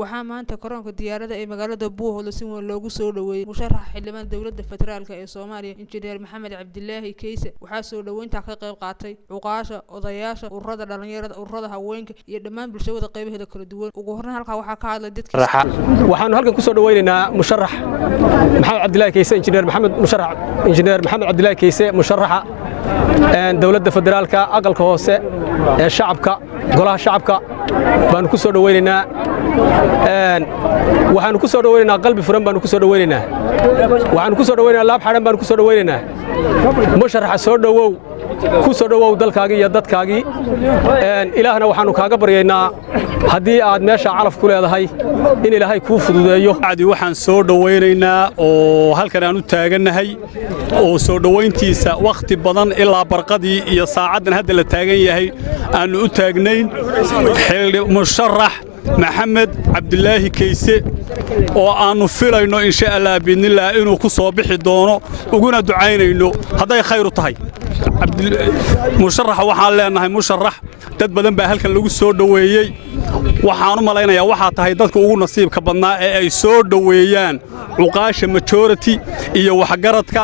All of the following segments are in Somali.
waxaa maanta koronka diyaarada ee magaalada Buuhoodle si weyn loogu soo dhaweeyay musharaxa xildhibaan dawladda federaalka ee Soomaaliya injineer Maxamed Cabdilaahi Kayse waxaa soo dhaweynta ka qayb qaatay cuqaasha odayaasha ururada dhalinyarada ururada haweenka iyo dhammaan bulshada qaybaheeda kala duwan ugu horreyn halka waxaa ka hadlay dadka waxaan halkan ku soo dhaweynaynaa musharax Maxamed Cabdilaahi Kayse injineer Maxamed Cabdilaahi Kayse musharaxa dawladda federaalka aqalka hoose ee shacabka golaha shacabka baan ku soo dhaweynaynaa waxaan ku soo dhaweynaynaa qalbi furan baan ku soo dhaweynaynaa waxaan ku soo dhaweynaynaa laab xaran baan ku soo dhaweynaynaa musharaxa soo dhawow ku soo dhawow dalkaaga iyo dadkaaga ilaahna waxaanu kaaga baryaynaa haddii aad meesha calaf ku leedahay in ilaahay kuu fududeeyo waxaan soo dhaweynaynaa oo halkan aan u taaganahay oo soo dhaweyntiisa waqti badan ilaa barqadii iyo saacadan hadda la taagan yahay aanu u taagnayn musharax Maxamed Cabdilaahi Kayse oo aanu filayno insha Allah biidnillah inuu ku soo bixi doono uguna ducaynayno haday khayr u tahay musharax waxaan leenahay musharax dad badan baa halkan lagu soo dhaweeyay waxaan u malaynayaa waxa tahay dadka ugu nasiibka badnaa ee ay soo dhaweeyaan cuqaasha majority iyo waxgaradka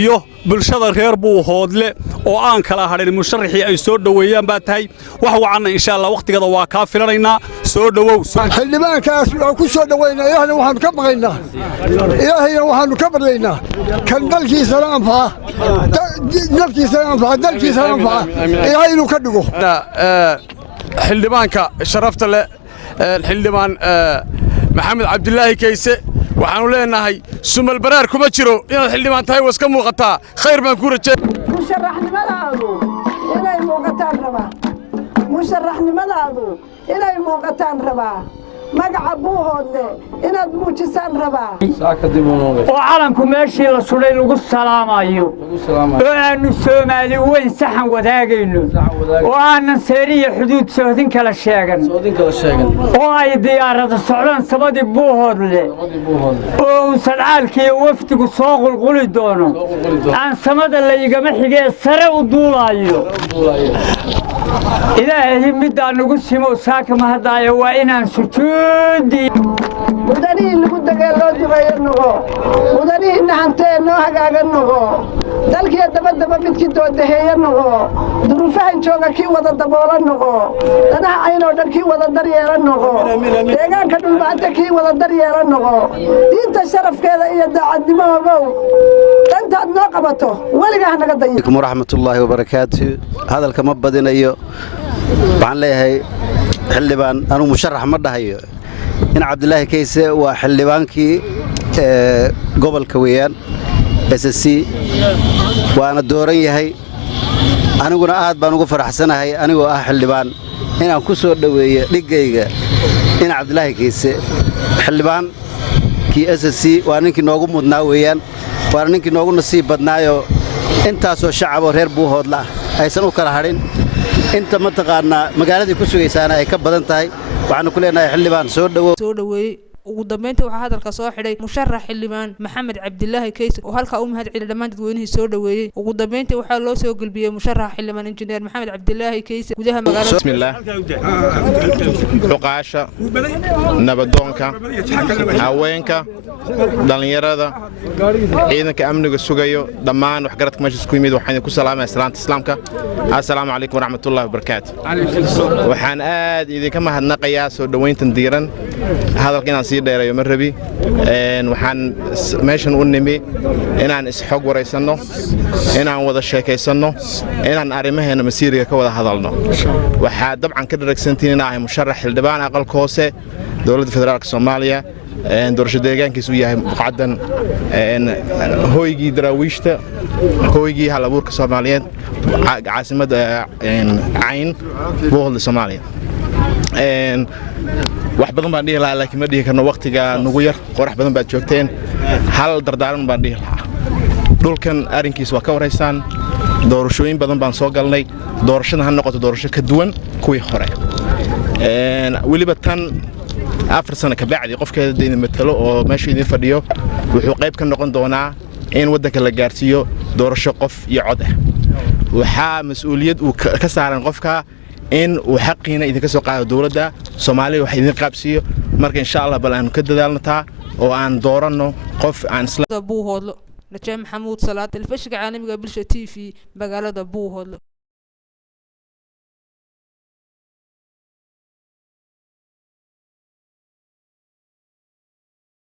iyo bulshada reer Buuhoodle oo aan kala harin musharaxii ay soo dhaweeyaan baa tahay wax wacan insha Allah waqtigeeda waa ka filanaynaa soo dhawow xildhibaankaas oo ku soo dhaweynaa ilaahna waxaan ka baqaynaa ilaahayna waxaan ka baryaynaa kan dalkiisa anfaa naftiisa anfaa dalkiisa anfaa ilaahay inuu ka dhigo xildhibaanka sharafta leh xildhibaan Maxamed Cabdilaahi Kayse waxaanu leenahay sumal baraar kuma jiro inaad xildhibaan tahay waska muuqataa khayr baan ku rajay musharaxnimadaadu inay muuqataan rabaa magaca Buuhoodle inaad muujisaan rabaa oo calanku meeshii la sulay lagu salaamayo oo aanu Soomaali weyn saxan wadaagayno oo aanan seeriyo xuduud soodin kala sheegan oo ay diyaarada socdaan sabadii Buuhoodle oo sadcaalkii waftigu soo qulquli doono aan samada la igama xigee sare u duulayo ilaahay midaan ugu simo saaka ma hadaayo waa inaan sujuudi mudanihi lagu dagaalo duqeeyo noqo mudanihi nahantee noo hagaagan noqo dalkii dabadaba midkii doodaheeyo noqo duruufahan jooga kii wada daboola noqo danaha aynoo dhan kii wada daryeela noqo deegaanka dhulbaanta kii wada daryeela noqo diinta sharafkeeda iyo daacadnimoogow dantaad noo qabato weligaa naga dayo alaykum waraxmatullaahi wabarakaatu hadalka ma badinayo waxaan leeyahay xildhibaan anu musharax ma dhahayo in Cabdilaahi Kayse waa xildhibaankii gobolka weeyaan SSC waana dooran yahay aniguna aad baan ugu faraxsanahay anigoo ah xildhibaan inaan ku soo dhaweeyo dhigayga in Cabdilaahi Kayse xildhibaankii SSC waa ninkii noogu mudnaa weeyaan waa ninkii noogu nasiib badnaayo intaasoo shacab oo reer Buuhoodle aysan u kala harin inta ma taqaana magaaladii ku sugaysaana ay ka badan tahay waxaan ku leenahay xildhibaan soo dhaweey ugu dambeyntii waxaa hadalka soo xidhay musharax xildhibaan Maxamed Cabdilaahi Kayse oo halka u mahad celiyay dhammaan dadweynihii soo dhaweeyay ugu dambeyntii waxaa loo soo galbiyay musharax xildhibaan injineer Maxamed Cabdilaahi Kayse gudaha magaalada bismillaah cuqaasha nabadoonka haweenka dhalinyarada ciidanka amniga sugayo dhammaan waxgaradka meesha ku yimid waxaan ku salaamayaa salaanta islaamka assalaamu calaykum waraxmatullaahi wabarakaatuh waxaan aad idinka mahadnaqayaa soo dhaweyntan diiran hadalka inaan sii dheerayo ma rabi waxaan meeshan u nimi inaan isxog wareysano inaan wada sheekaysanno inaan arrimaheena masiiriga ka wada hadalno waxaa dabcan ka dharagsantiin inaan musharax xildhibaan aqalka hoose dawladda federaalka Soomaaliya doorasho deegaankiisu yahay muqadan hooygii daraawiishta hooygii hal abuurka Soomaaliyeed caasimada Cayn Buuhoodle Soomaaliya wax badan baan dhihi lahaa laakiin ma dhihi karno waqtiga nugu yar qorax badan baad joogteen hal dardaaran baan dhihi lahaa dhulkan arrinkiis waa ka wareysaan doorashooyin badan baan soo galnay doorashada ha noqoto doorasho ka duwan kuwii hore weliba tan 4 sano ka bacdi qofkeeda deyn matalo oo meesha idin fadhiyo wuxuu qayb ka noqon doonaa in waddanka la gaarsiiyo doorasho qof iyo cod ah waxaa mas'uuliyad uu ka saaran qofka in uu xaqiina idinka soo qaado dawladda Soomaaliya wax idin qaabsiyo marka insha Allah bal aanu ka dadaalno taa oo aan dooranno qof aan isla Buuhoodlo Najaam Maxamuud Salaad telefishinka caalamiga Bulsha TV magaalada Buuhoodlo